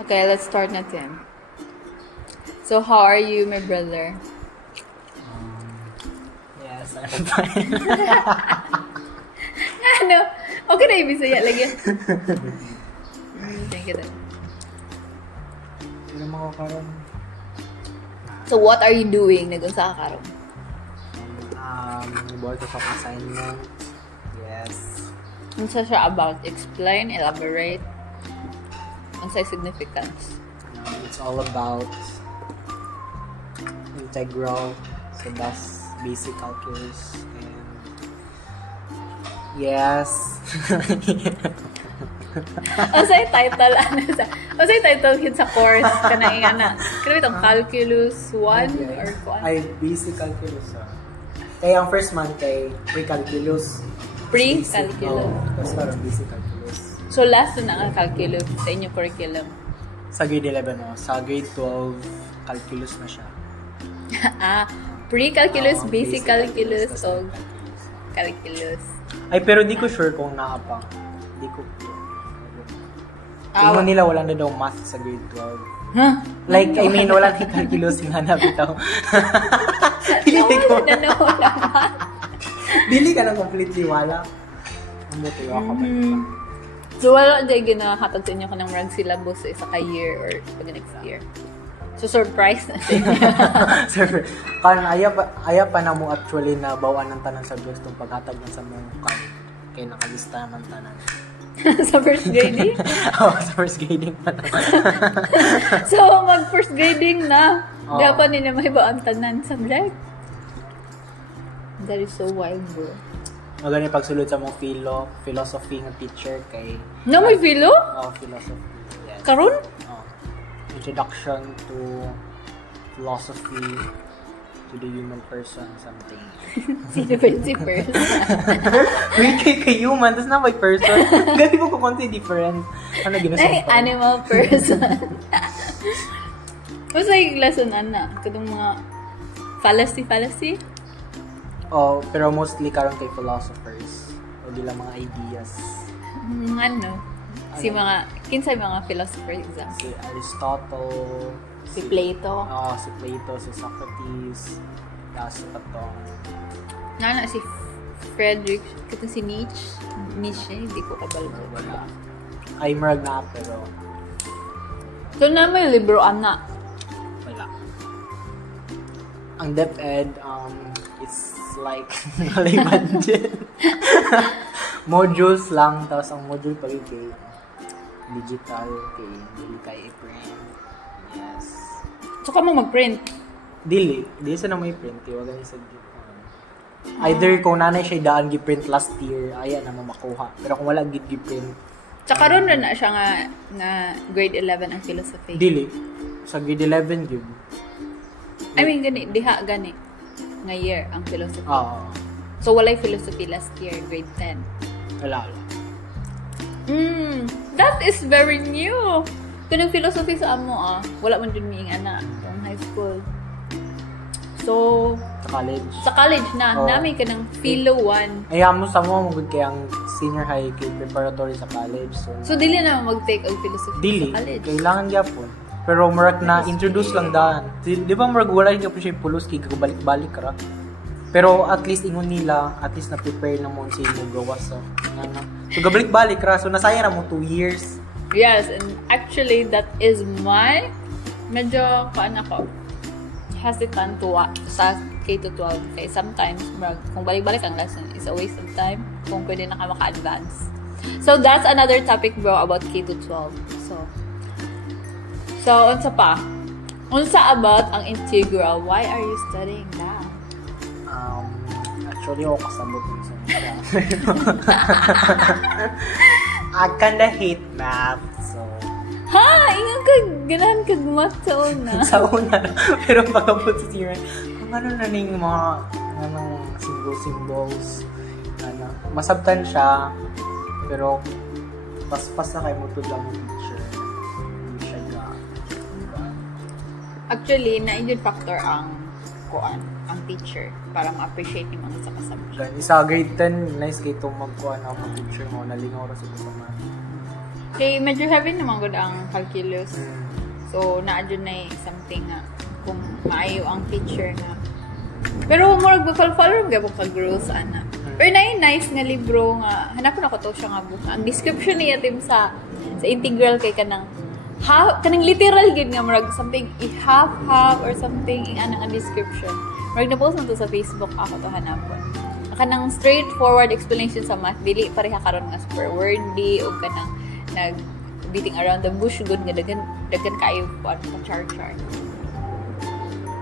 Okay, let's start natin. So, how are you, my brother? Yes, I'm fine. Ano? Okay na yung Bisaya lagi. Thank you. Ano mga karon? So, what are you doing? Nag-unsa ka karon? Nag-board ko sa assignment. Yes. Unsa siya about? Explain, elaborate. Unsay significance? It's all about integral, so that's basic calculus, and yes. Unsay title ano sa? Unsay title kin sa course kanang ingana? Kano itong calculus 1 or kuan? Ay, basic calculus. Kaya ang first month kay pre-calculus. Pre-calculus. Tapos parang basic calculus. So last na ang calculus sa inyong curriculum. Sa grade 11, no? Sa grade 12, calculus na siya. Pre-calculus, basic calculus, tas o calculus. calculus. Ay, pero di ko sure kung naapa. Di ko Tingnan nila wala na daw math sa grade 12. Huh? Like, I mean, wala na calculus yung hanap ito. Dili ko. Dili ka na completely wala. Ang buti ako ba? So, wala dyan ginahatag sa inyo ka ng rag syllabus sa isa ka year or pag next year. So, surprise na sa inyo. Sir, karon aya pa na mo actually na bawaan ng tanan subjects tong paghatag ng sa mong card. Kay nakalista man tanan. Sa first grading? Oh, sa first grading pa na. So, mag-first grading na. Dapat nila may bawang tanan subject. That is so wild, bro. Magani pagsulod sa mong philosophy ng teacher kay No, may philo? Philosophy. Yes. Karon? Introduction to philosophy to the human person, something. Sino ba yung si person? Wait, kay human, tas na by person. Gabi mo kung konti different. Ano ginasong Ay, animal person. What's like lesson, Anna? Kadong mga fallacy? Oh, pero mostly karon kay philosophers. O dila mga ideas. Ano? Kinsay mga philosopher example? Si Aristotle. Si Plato. Si Plato, si Socrates. Tapos patong. Nana, si Friedrich. Kito si Nietzsche, hindi ko kabalo. Wala. Ay, marag na, pero So, na may libro, Anna. wala. Ang DepEd, it's like naliban din. Modules lang, tapos ang module pa rin kay digital, kay i-print. Yes. So, ka mo mag-print. Dili sa na may print, wag ni sa either kung nanay siya daan gi-print last year, ayan na makuha. Pero kung wala gi-print, Tsaka ron na siya nga grade 11 ang philosophy. dili. Sa grade 11 yun. I mean, diha gani. Nga year ang philosophy. So, walay philosophy last year, grade 10. Wala. That is very new. Kung philosophy sa amo, wala man dun miing ana ng high school. So, Sa college. sa college na, namin ka ng Philo 1. Ayaw mo sa mo, magod kay ang senior high kay preparatory sa college. So, dili na mag-take ang philosophy Dili. sa college. Kailangan gyapon. Pero marag na introduce lang daan. Di ba marag wala yung siya pulos kay balik-balik ra. Pero at least ingon nila, at least na-prepare na mo sa imong gawas. So gabalik-balik ra. So nasayang na mo 2 years. Yes, and actually, that is my medyo, hesitant to sa K-12. Okay, sometimes, kung balik-balik ang lesson, is a waste of time kung pwede na ka maka-advance. So, that's another topic, bro, about K-12. So, unsa pa? Unsa about ang integral? Why are you studying that? Actually, ako kasabot yun sa mga. I kinda hate math, so Ha! Ingang ka, ganahan ka math sa una. sa una. Pero pagkabot sa senior, kung ano na ning mga symbols, masabtan siya, pero paspas na kay mo to lang teacher. Hindi siya na. Actually, na-injured factor ang teacher para ma-appreciate yung mga sa subject. Sa grade 10, nice kay itong magkuhan ako teacher mo, nalingaw ra sa math. Kay medyo heavy naman gud ang calculus. So naadyo na something nga kung maayo ang teacher nga. Pero murag follow gyud ko rules ana. Pero nice nga libro nga hanapon ako to siya nga book. Ang description niya tim sa integral kay kanang kanang literal gid nga murag something half or something ang description. Murag na-post na to sa Facebook ako to hanapon. Kanang straightforward explanation sa math dili pareha karon nga super wordy o kanang nag beating around the bush good nga dagan kayo pa char.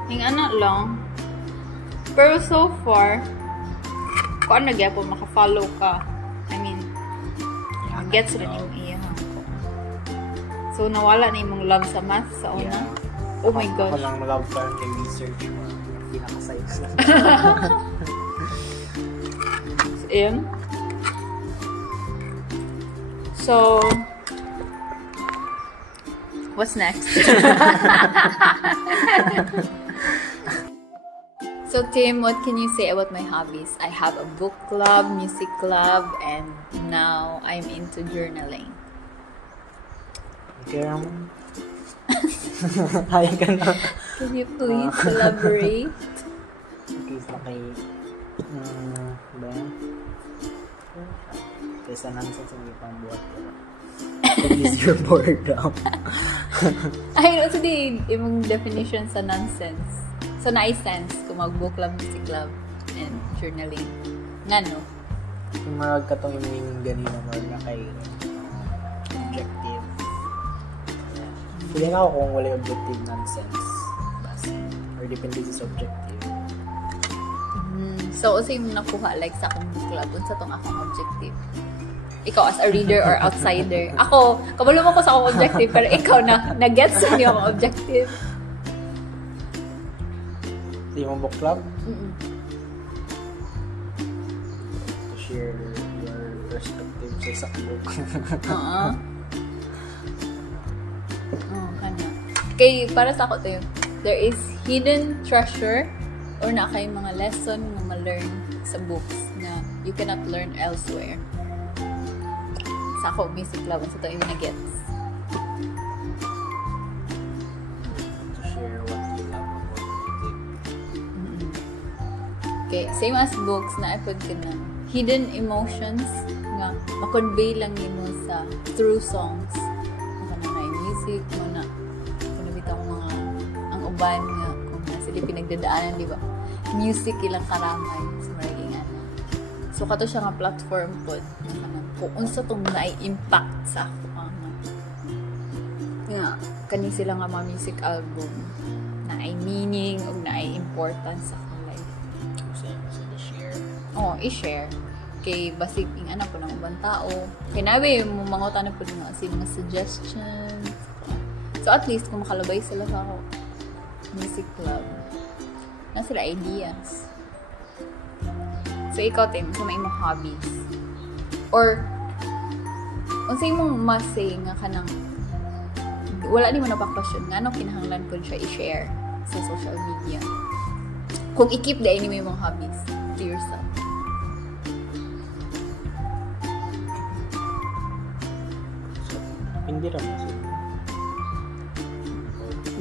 Ning ana lang. Pero so far kung ano gyapon maka-follow ka. I mean, gets rin yung iya. So nawala na imong love sa math sa una. Yeah. Oh my gosh. Ako lang love ka kay research mo. Pinaka-science lang. Ayan. So, what's next? So, Tim, what can you say about my hobbies? I have a book club, music club, and now I'm into journaling. Okay, Hi ka na. Can you please elaborate? Okay, so kay ba? Kaysa nonsense ang ipang buhat ko. Is your boredom. Ay, also yung definition sa nonsense. So, na-sense kung mag-book club, music club, and journaling. Nga, no? Kung marag ka itong yung ganina, marag na kay objective. Feeling ako kung wala yung objective nonsense. Basta. Or depende sa objective. So, kasi yung nakuha, like, sa akong book club, dun sa itong akong objective. Ikaw as a reader or outsider. Ako, kabalo mo ko sa akong objective, pero ikaw na-gets mo yung akong objective. Yung book club? To share your perspective sa isang book. Kanya. Kay, para sa ako to yun, there is hidden treasure or na kayong mga lesson na ma-learn sa books na you cannot learn elsewhere. Sa ako, music club, sa ito yung na-gets. To share what you love about music. Okay, same as books na ipod ka na hidden emotions nga makonvey lang nimo sa through songs. Ano na yung music mo na kunabita ko mga ang uban nga kung sila pinagdadaanan, di ba? Music ilang karamay sa maraging ano. So kato siya nga platform pod kung unsa tong na-impact sa ako nga kani sila nga mga music album na ay meaning o na ay importance sa akong life. I-share. Kay basic ing ano po ng ubang tao. Kay nabi mo mangutan na po ng mga suggestions. So at least kung makalabay sila sa ako music club, na sila ideas. So ikaw, Tim, sa may imong hobbies or unsay mong masay nga kanang wala ni mo napakpasyon nga no kinahanglan ko siya i-share sa social media kung i-keep dahil ni mo yung hobbies to yourself. Hindi rin kasi.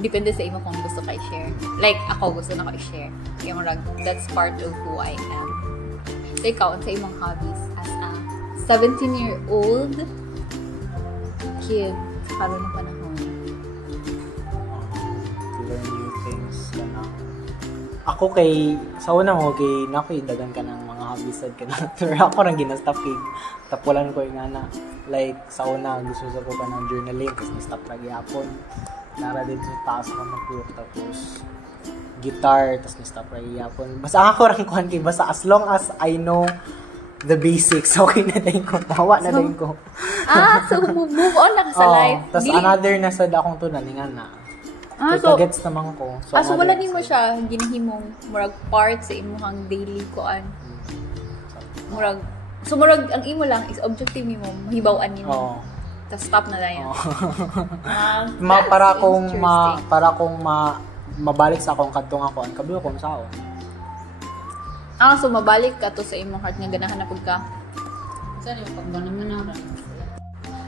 Depende sa imo kung gusto ka i-share. Like, ako gusto na ko i-share. Kaya marag, that's part of who I am. So, ikaw, sa imong hobbies as a 17-year-old kid sa karoon ng panahon. To learn new things. Ako kay, sa una mo, kay dagan ka ng mga hobbies ka na. Pero ako rin ginastop kay, tapulan ko yung ana. Like, sa una, gusto ko pa ng journaling, tapos na-stop lagi hapon. Nara din sa taas na mag-group, tapos guitar, tapos na-stop lagi hapon. Basta ako rin kuhan kay, basta as long as I know the basics, okay na din ko. Tawa na din ko. So move on na ka sa life. Tapos another na sad akong tunalingan na. So gets naman ko. So wala ni mo siya ginahimong murag part sa imong daily kuan. Murag ang imo lang is objective nimo, mahibaw-an nimo. Tapos stop na lang yan. Para akong mabalik sa akong kadtong ako, ang kabilo kong sao. So mabalik ka to sa imong heart nga ganahan na pud ka. Saan yung pagbanam na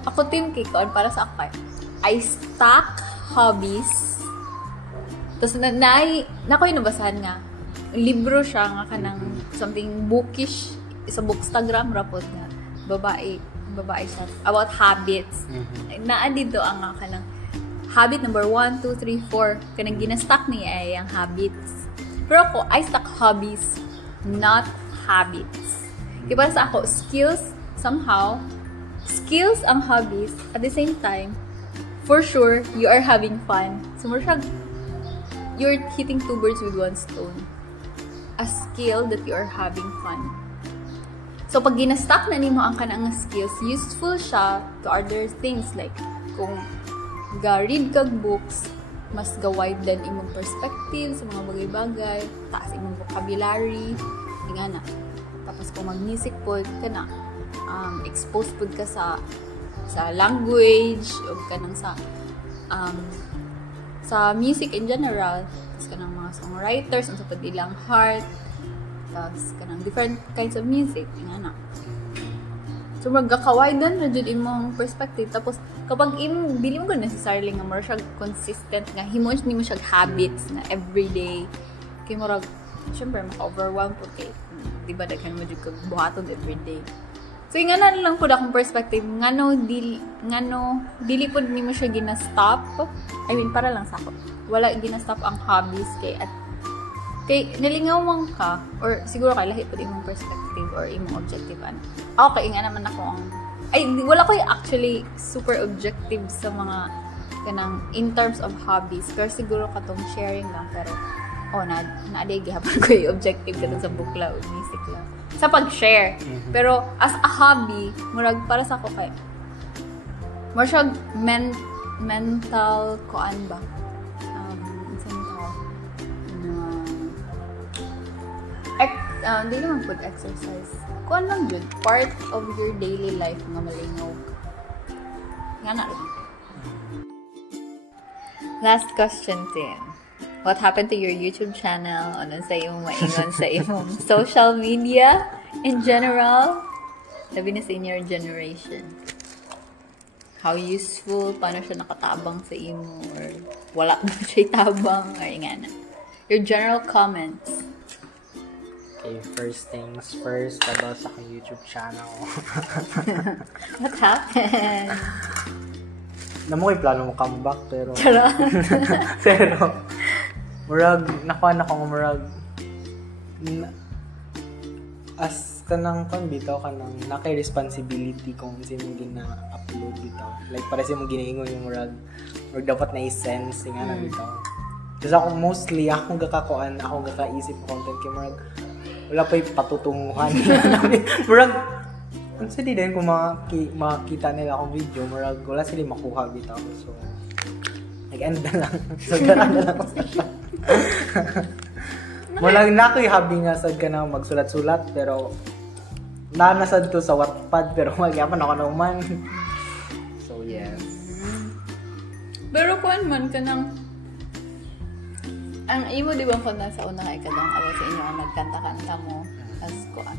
Ako team kikon para sa ako. I stack hobbies. Tapos na ko yung nabasahan nga. Libro siya nga kanang something bookish sa bookstagram rapot nga. Babae siya. About habits. Naa dito ang nga kanang habit number 1, 2, 3, 4. Kanang ginastack niya ay ang habits. Pero ako, I stack hobbies, not habits. Kaya para sa ako, skills ang hobbies. At the same time, for sure, you are having fun. So, you're hitting two birds with one stone. A skill that you are having fun. So, pag ginastack na nimo ang kanang skills, useful siya to other things. Like, kung ga-read kag books, mas ga-widen imong perspective sa mga bagay-bagay, taas imong vocabulary, nga na. Tapos, kung mag-music po, kana, exposed po ka sa language, o kanang sa music in general. Tapos, kanang mga songwriters, ang sa ilang heart, tapos kanang different kinds of music, nga na. So, magkakawaidan na dyan imong perspective. Tapos, kapag bili mo ko necessarily nga more siya consistent nga, himos ni mo siya habits na everyday. Kaya mo syempre, maka-overwhelm po kay, diba, daghan mo dyan kagbuhaton everyday. So, yung nga na lang po akong perspective, nga no, dili po ni mo siya ginastop. I mean, para lang sa ako. Wala ginastop ang hobbies kay nalingaw man ka, or siguro kay lahi po imong perspective or imong objective. Okay, nga naman ako wala ko actually super objective sa mga kanang in terms of hobbies. Pero siguro katong sharing lang, pero na-aday gihapon ko yung objective katong sa bukla o music lang. Sa pag-share. Pero as a hobby, murag para sa ako kay more siya mental koan ba? Hindi naman food exercise. Kung lang yun, part of your daily life nga malingaw. Nga na lang. Last question, Tim. What happened to your YouTube channel? Ano sa iyong maingon sa iyong social media in general? Sabi na senior generation. How useful? Paano siya nakatabang sa imo? Or wala mo siya tabang? Or nga na. Your general comments. Okay, first things first about sa aking YouTube channel. What happened? Naman ko yung plano mo comeback, pero... Charot! pero, nakuha na akong as kanang bitaw kanang naka-responsibility kung sino gina-upload bitaw. Like, para siya mong ginaingon yung murag dapat na i-sense nga na bitaw. Kasi ako mostly, akong kakaisip content kay murag wala pa yung patutunguhan. Murag, ano sila din kung makita nila akong video, murag, wala sila makuha bitaw. So, nag-end na lang. So, garang na lang ako sa siya. Murag na ako yung hobby nga sad ka na magsulat-sulat, pero nanasad to sa Wattpad, pero magyapan ako naman. So, yes. Pero kuan man ka nang ang imo di ba kung nasa una ka ikadang about sa inyo ang nagkanta-kanta mo as kuan.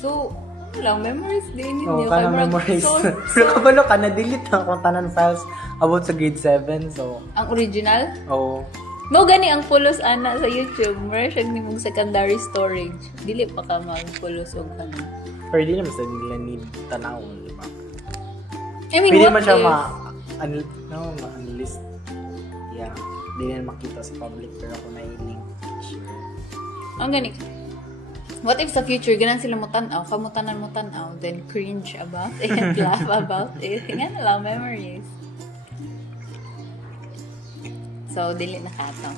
So, lang memories din ninyo. Kanang memories. Pero kabalo ka, na-delete na akong tanan files about sa grade 7. So, ang original? Oo. No, gani ang pulos ana sa YouTube. Mura siya ni mong secondary storage. Dili pa ka mag-pulos o ka na. Pero di naman sa nila need tanawon, di ba? I mean, pwede what man siya if? ma-analyst. Yeah. Hindi na makita sa public, pero ako na-link. Sure. Ang gani. What if sa future, ganun sila mo tanaw, kamutanan mo tanaw, then cringe about it, laugh about it. Nga na lang, memories. So, dili na katong.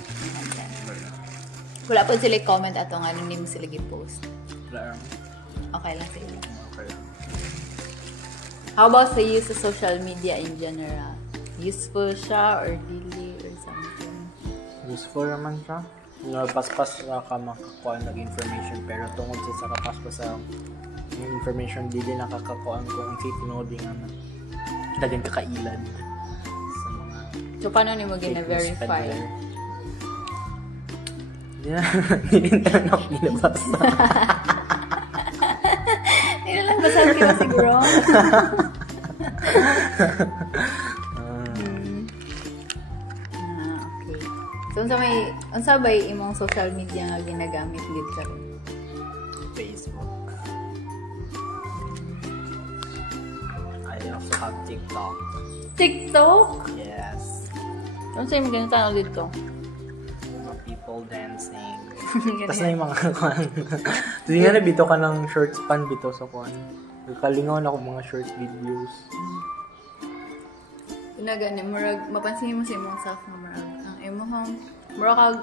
Wala po sila comment atong ano hindi mo sila gi-post. Wala lang. Okay lang sila. Okay lang. How about sa use of social media in general? Useful siya or dili or something? Useful naman siya. Paspas ka makakuha ng-information, pero tungkol sa kapaspas sa information, dili nakakakuha kung si tinoding dagan kakailan sa mga so, paano ni mo gina-verify? Hindi na ako ginabasa. Hindi na lang basal kita siguro. Okay. So, unsa bay imong social media nga ginagamit gid karon? Facebook. I also have TikTok. TikTok? Yes. Unsa imong ginatanaw dito? Mga people dancing. Tapos na yung mga kuhan. Hindi nga nabito ka ng short span bito sa kuhan. Kalingaw na ako mga short videos. Gani, murag, mapansin mo sa imong self nga murag. Ang imong, murag kag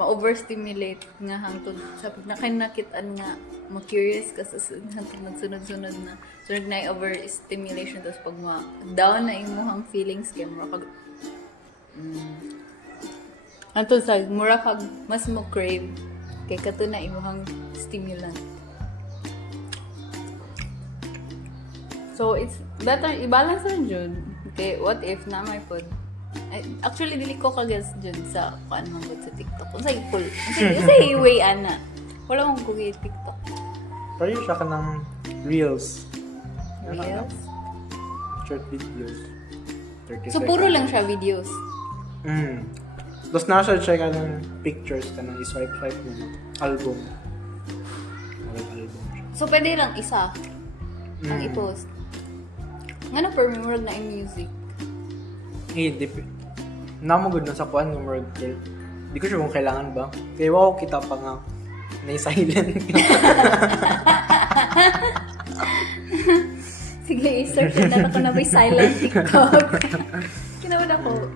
ma-overstimulate nga hangtod sa nakinakitaan nga ma-curious ka sa magsunod-sunod na. So, nag-overstimulation tapos pag ma-down na imong feelings kay murag kag antod sa mura kag mas mo crave kay kato na imong stimulant. So it's better i-balance lang jud. Okay, what if na may pod? Actually dili ko kagas jud sa kuan man gud sa TikTok. Unsay cool. Unsay way ana. Wala mong kugi TikTok. Pero yun siya ka ng reels. Reels? Short videos. 30 So puro lang siya videos. Tapos nasa siya ka ng pictures ka ng i-swipe mo. Album. Album siya. So pwede lang isa ang i-post. Nga na per memorag na yung music. Namagod na sa kuan ng murag. Di ko sure kung kailangan ba. Kaya wow, kita pa nga na silent. Sige, i-search na ako na may silent TikTok. Kinawad ako.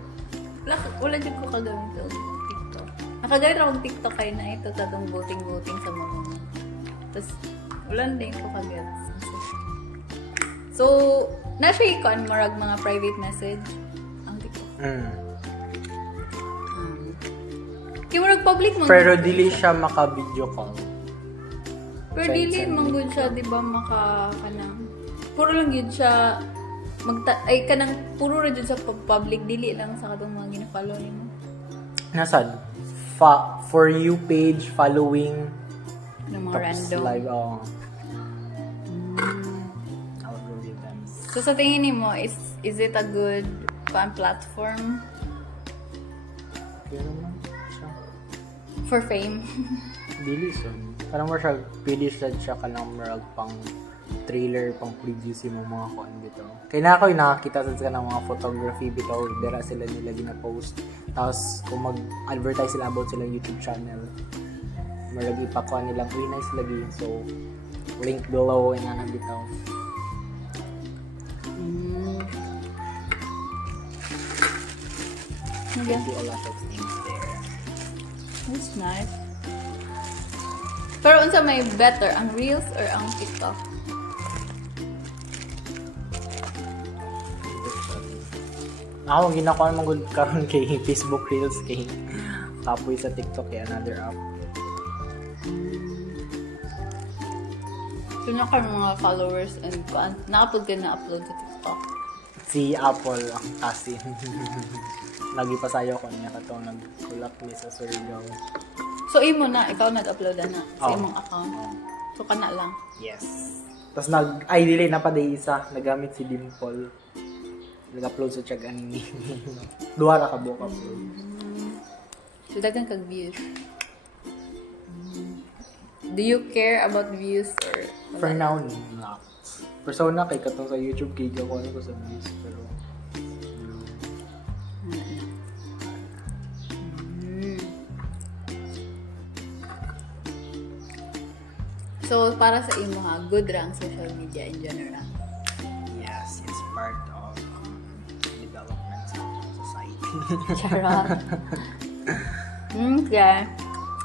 Wala dyan ko kagamit ang TikTok. Nakagamit akong TikTok kayo na ito tatong voting sa mga. Tapos, wala din ko kagamit. So, nasa ikon marag mga private message ang TikTok. Kaya marag public mo. Pero dili siya maka-video call. Pero dili manggod siya, di ba, kanang puro lang yun siya kanang puro ra jud sa public, dili lang sa katong mga gina-follow nimo. Nasad? For you page, following, ng mga random. Live, algorithms. So sa tingin nimo, is it a good platform? Kaya naman siya. For fame? Dili so. Parang mo siya, pili siya ka ng marag pang trailer, pang preview si mga kuan dito. Kaya na ako yung nakakita sa ng mga photography bito, dera sila nila gina-post. Tapos kung mag-advertise sila about silang YouTube channel, marag ipakuan nilang, uy, nice lagi. So, link below and na bitaw. Okay. Do a lot of things there. That's nice. Pero unsa may better, ang Reels or ang TikTok? Ako, ginakuha naman good karon kay Facebook Reels, kay kapoy sa TikTok, kay another app. So, naka mga followers and nakapod ka na-upload sa TikTok? Si Apple ang kasi. Lagi pa sayo ko niya kato nag-collab ni sa Surigao. So, imo na, ikaw nag-upload na sa imong account? So, kana lang? Yes. Tapos delay na pa day isa, nagamit si Dimple. Nag-upload sa Tiyaga ni duha ra ka buka upload. So, dagang kag views. Do you care about views or? For now, not. Persona kay katong sa YouTube kay ko ano ko sa views pero So, para sa imo ha, good ra ang social media in general? yes, it's part of development sa society. Charot. Okay.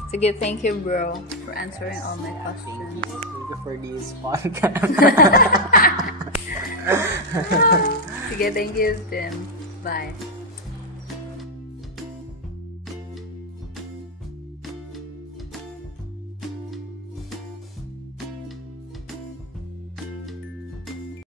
Sige, thank you bro for answering all my questions. Thank you for this podcast. Sige, thank you Tim. Bye.